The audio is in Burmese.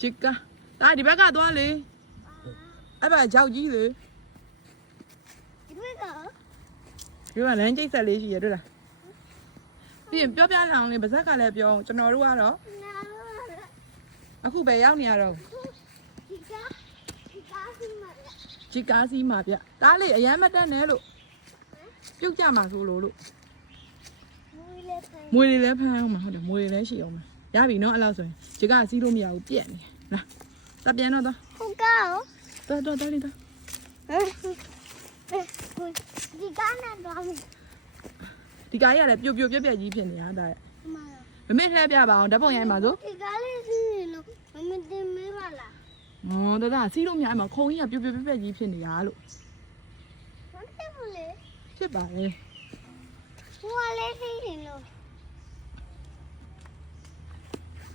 chica ဒါဒီဘက်ကသွားလေအဲ့ဘာကြောက်ကြီးလေဒီမှာလမ်းကျိတ်ဆက်လေးရှိရတွေ့လားပြီးရင်ပြောပြလောင်လေးဗဇက်ကလည်းပြောကျွန်တော်တို့ကတော့အခုပဲရောက်နေရတော့ဂျီကားစီးမှာဗျဒါလေးအရန်မတက်နဲ့လို့ပြုတ်ကြမှာဆိုလို့မွေလေးလည်းဖမ်းအောင်မှာဟုတ်တယ်မွေလေးလည်းရှိအောင်မှာရပြီနော်အဲ့လောက်ဆိုရင်ဂျီကားစီးလို့မရဘူးပြက်နေလားတပြန်တော့ဟုတ်ကောတော်လေးတော့ဒီကားနဲ့တော့ဒီကားကြီးကလည်းပြိုပြက်ကြီးဖြစ်နေရတာမမေ့လှည့်ပြပါအောင်ဓာတ်ပုံရိုက်ပါစို့ဒီကားလေးစီးနေလို့မတင်မေးပါလားတဒါစီးလို့မရမှာခုံကြီးကပြိုပြက်ကြီးဖြစ်နေတာလို့မဖြစ်ဘူးလေဖြစ်ပါလေဟိုလေးစီးနေလို့